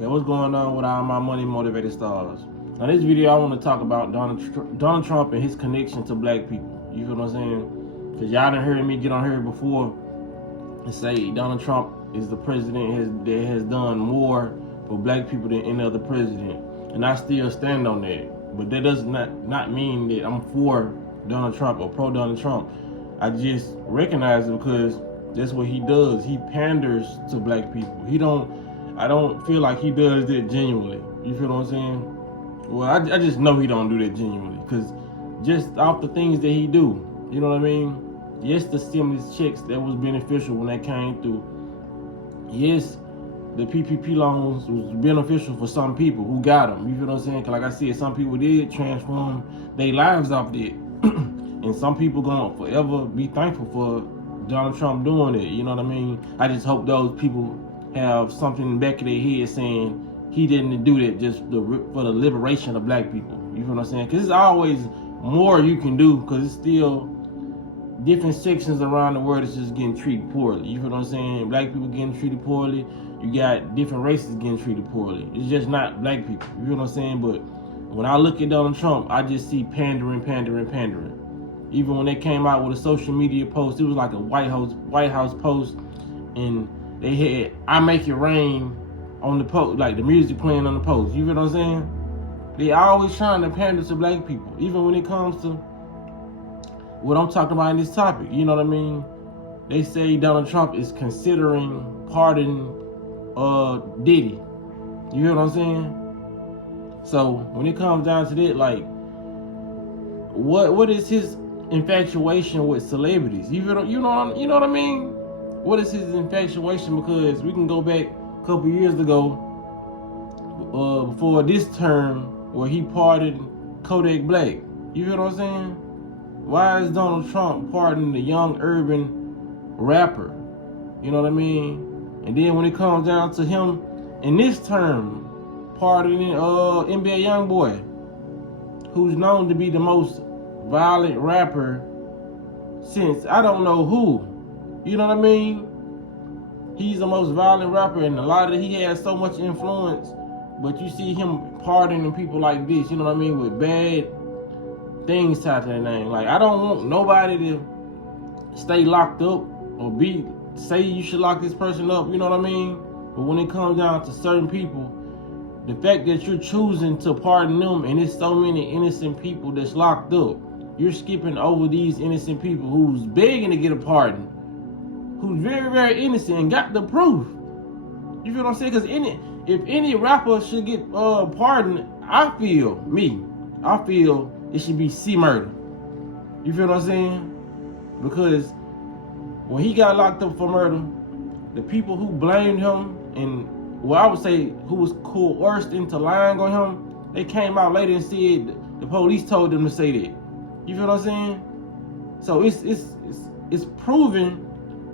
Okay, what's going on with all my money motivated stars? Now this video I want to talk about Donald Trump and his connection to black people. You feel what I'm saying? Because y'all done heard me get on here before and say Donald Trump is the president that has done more for black people than any other president. And I still stand on that. But that does not mean that I'm for Donald Trump or pro Donald Trump. I just recognize it because that's what he does. He panders to black people. I don't feel like he does that genuinely. You feel what I'm saying? Well, I just know he don't do that genuinely because just off the things that he do, you know what I mean? Yes, the stimulus checks, that was beneficial when that came through. Yes, the PPP loans was beneficial for some people who got them. You feel what I'm saying? Because like I said, some people did transform their lives off that. And some people gonna forever be thankful for Donald Trump doing it. You know what I mean? I just hope those people have something in the back of their head saying he didn't do that just for the liberation of black people. You feel what I'm saying? Because there's always more you can do, because it's still different sections around the world that's just getting treated poorly. You feel what I'm saying? Black people getting treated poorly. You got different races getting treated poorly. It's just not black people. You feel what I'm saying? But when I look at Donald Trump, I just see pandering. Even when they came out with a social media post, it was like a White House post, and they had "I Make It Rain" on the post, like the music playing on the post. You feel what I'm saying? They always trying to pander to black people, even when it comes to what I'm talking about in this topic. You know what I mean? They say Donald Trump is considering pardoning Diddy. You hear what I'm saying? So when it comes down to that, like, what is his infatuation with celebrities? You know what I mean? What is his infatuation? Because we can go back a couple years ago, before this term, where he pardoned Kodak Black. You feel what I'm saying? Why is Donald Trump pardoning the young urban rapper? You know what I mean? And then when it comes down to him in this term, pardoning NBA YoungBoy, who's known to be the most violent rapper since I don't know who. You know what I mean? He's the most violent rapper, and he has so much influence, but you see him pardoning people like this, you know what I mean, with bad things tied to their name. Like, I don't want nobody to stay locked up or say you should lock this person up, you know what I mean? But when it comes down to certain people, the fact that you're choosing to pardon them, and there's so many innocent people that's locked up, you're skipping over these innocent people who's begging to get a pardon, who's very, very innocent and got the proof. You feel what I'm saying? Because if any rapper should get pardoned, I feel it should be C Murder. You feel what I'm saying? Because when he got locked up for murder, the people who blamed him and, well, I would say who was coerced into lying on him, they came out later and said the police told them to say that. You feel what I'm saying? So it's proven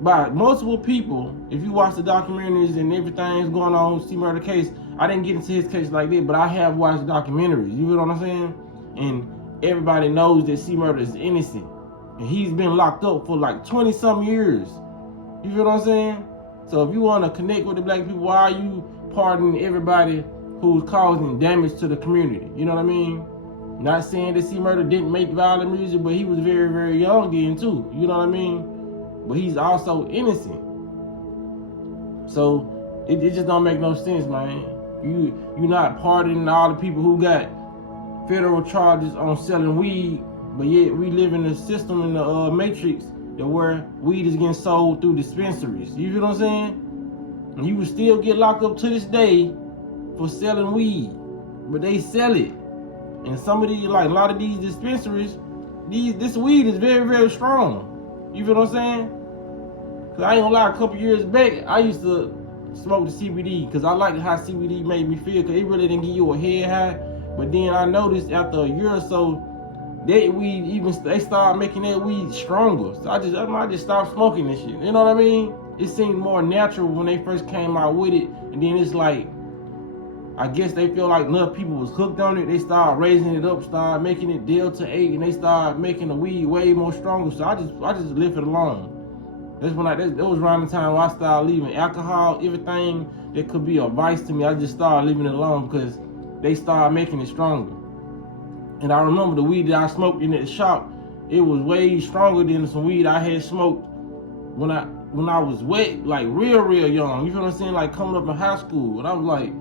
by multiple people. If you watch the documentaries and everything's going on with C Murder case, I didn't get into his case like that, but I have watched documentaries. You feel what I'm saying? And everybody knows that C Murder is innocent, and he's been locked up for like 20-some years. You feel what I'm saying? So if you want to connect with the black people, why are you pardoning everybody who's causing damage to the community? You know what I mean? Not saying that C Murder didn't make violent music, but he was very, very young then too. You know what I mean? But he's also innocent. So it just don't make no sense, man. You're not pardoning all the people who got federal charges on selling weed, but yet we live in a system in the matrix where weed is getting sold through dispensaries. You feel what I'm saying? And you would still get locked up to this day for selling weed, but they sell it. And some of these, like a lot of these dispensaries, this weed is very, very strong. You feel what I'm saying? Cause I ain't gonna lie, a couple years back, I used to smoke the CBD because I liked how CBD made me feel, because it really didn't give you a head high. But then I noticed after a year or so, they started making that weed stronger. So I just stopped smoking this shit. You know what I mean? It seemed more natural when they first came out with it, and then it's like, I guess they feel like enough people was hooked on it. They started raising it up, started making it Delta 8, and they started making the weed way more stronger. So I just left it alone. That was around the time where I started leaving alcohol, everything that could be a vice to me, I just started leaving it alone because they started making it stronger. And I remember the weed that I smoked in the shop, it was way stronger than some weed I had smoked when I was wet, like real young. You feel what I'm saying? Like coming up in high school. And I was like,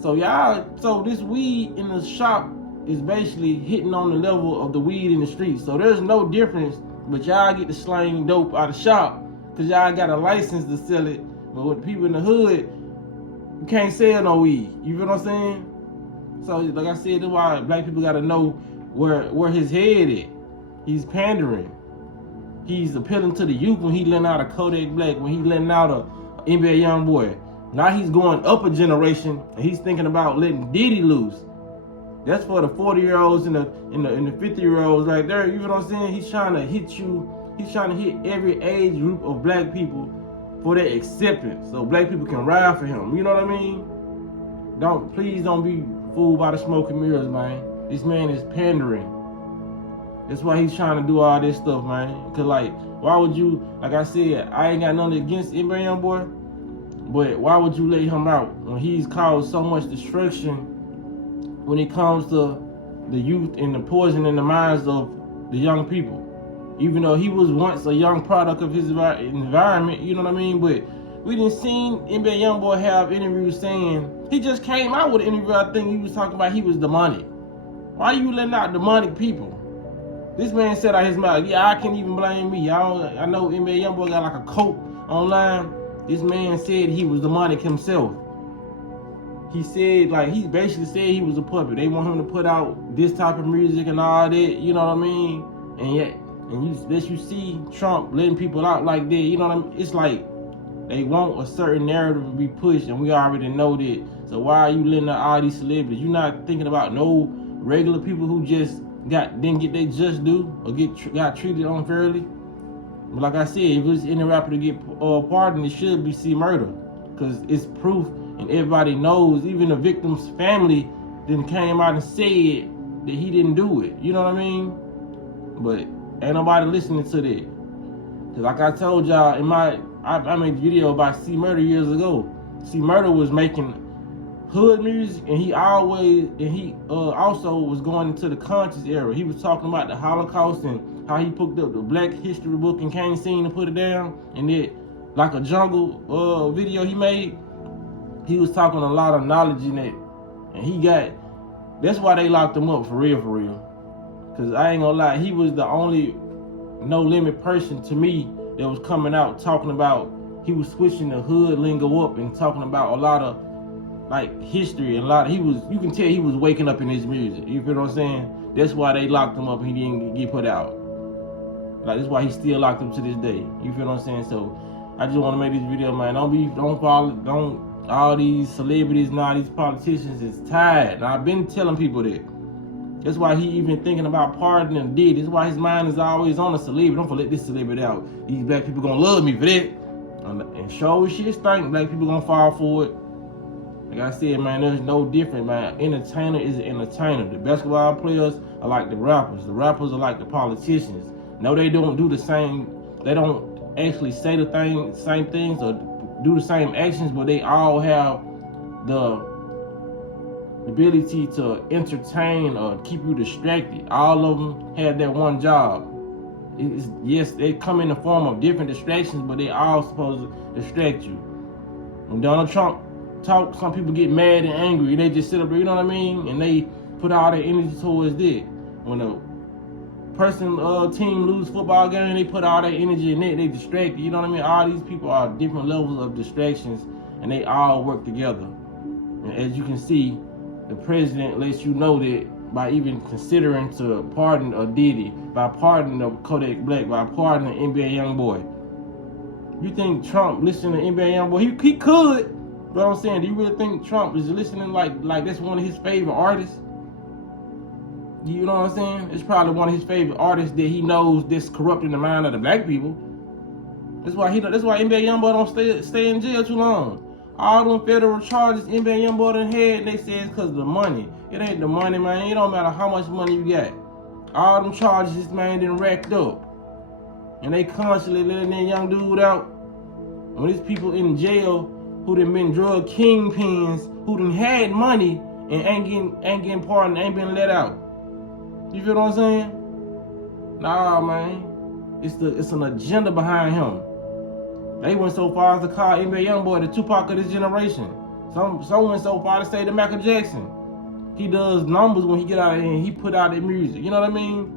so this weed in the shop is basically hitting on the level of the weed in the streets. So there's no difference, but y'all get to slang dope out of shop because y'all got a license to sell it. But with people in the hood, you can't sell no weed. You feel what I'm saying? So like I said, that's why black people gotta know where his head is. He's pandering. He's appealing to the youth when he letting out a Kodak Black, when he letting out a NBA Youngboy. Now he's going up a generation and he's thinking about letting Diddy loose. That's for the 40-year-olds and the 50-year-olds right there. You know what I'm saying? He's trying to hit you. He's trying to hit every age group of black people for their acceptance, so black people can ride for him. You know what I mean? Please don't be fooled by the smoke and mirrors, man. This man is pandering. That's why he's trying to do all this stuff, man. Cause like, why would you? Like I said, I ain't got nothing against NBA Youngboy, but why would you let him out when he's caused so much destruction when it comes to the youth and the poison in the minds of the young people? Even though he was once a young product of his environment, you know what I mean? But we didn't see NBA Youngboy have interviews saying, he just came out with an interview, I think he was talking about he was demonic. Why are you letting out demonic people? This man said out his mouth, yeah, I can't even blame me. I know NBA Youngboy got like a cult online. This man said he was demonic himself. He said, like, he basically said he was a puppet. They want him to put out this type of music and all that, you know what I mean? And yet, you see Trump letting people out like that, you know what I mean? It's like they want a certain narrative to be pushed, and we already know that. So why are you letting out all these celebrities? You're not thinking about no regular people who just didn't get their just due or got treated unfairly. But like I said, if it's any rapper to get pardoned, it should be C Murder, because it's proof and everybody knows. Even the victim's family then came out and said that he didn't do it. You know what I mean? But ain't nobody listening to that. Cause like I told y'all I made a video about C Murder years ago. C Murder was making hood music, and he also was going into the conscious era. He was talking about the Holocaust and how he picked up the Black History book and came seen to put it down. And it, like a jungle video he made, he was talking a lot of knowledge in it. And that's why they locked him up for real. Cause I ain't gonna lie, he was the only no limit person to me that was coming out talking about, he was switching the hood lingo up and talking about a lot of like history and you can tell he was waking up in his music. You feel what I'm saying? That's why they locked him up and he didn't get put out. Like, that's why he's still locked up to this day. You feel what I'm saying? So I just want to make this video, man. All these celebrities and all these politicians is tired. And I've been telling people that. That's why he even thinking about pardoning Diddy. That's why his mind is always on a celebrity. Don't let this celebrity out. These black people gonna love me for that. And show shit stink. Black people gonna fall for it. Like I said, man, there's no different, man. Entertainer is an entertainer. The basketball players are like the rappers. The rappers are like the politicians. No, they don't do the same. They don't actually say same things or do the same actions, but they all have the ability to entertain or keep you distracted. All of them have that one job. Yes, they come in the form of different distractions, but they all supposed to distract you. When Donald Trump talk, some people get mad and angry. They just sit up there, you know what I mean? And they put all their energy towards that. When a team lose football game, they put all their energy in it. They distracted, you know what I mean? All these people are different levels of distractions, and they all work together. And as you can see, the president lets you know that by even considering to pardon a Diddy, by pardoning a Kodak Black, by pardoning an NBA Youngboy. You think Trump listening to NBA Youngboy? He could. But I'm saying, do you really think Trump is listening like that's one of his favorite artists? You know what I'm saying? It's probably one of his favorite artists that he knows that's corrupting the mind of the black people. That's why NBA Youngboy don't stay in jail too long. All them federal charges NBA Youngboy done had, they say it's because of the money. It ain't the money, man. It don't matter how much money you got. All them charges this man done racked up. And they constantly letting that young dude out. When these people in jail who done been drug kingpins, who done had money and ain't getting pardoned, ain't been let out. You feel what I'm saying? Nah, man. It's an agenda behind him. They went so far as to call NBA Youngboy the Tupac of this generation. Some went so far to say the Michael Jackson. He does numbers when he get out of here and he put out the music. You know what I mean?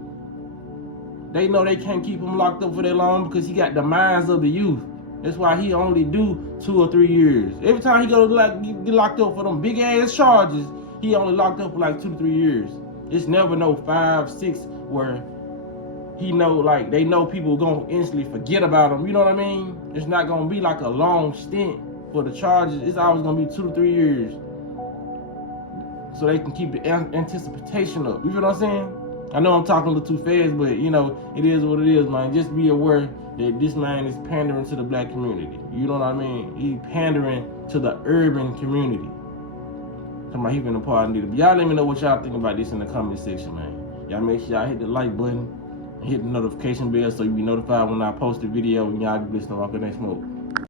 They know they can't keep him locked up for that long because he got the minds of the youth. That's why he only do 2 or 3 years. Every time he go to get locked up for them big ass charges, he only locked up for like 2 to 3 years. It's never no 5, 6 where he know, like, they know people gonna instantly forget about him. You know what I mean? It's not gonna be like a long stint for the charges. It's always gonna be 2 to 3 years, so they can keep the anticipation up. You feel what I'm saying? I know I'm talking a little too fast, but you know, it is what it is, man. Just be aware that this man is pandering to the black community. You know what I mean? He pandering to the urban community. Talking about he been a part of it. Y'all let me know what y'all think about this in the comment section, man. Y'all make sure y'all hit the like button and hit the notification bell so you be notified when I post a video and y'all be listening to Walk in That Smoke.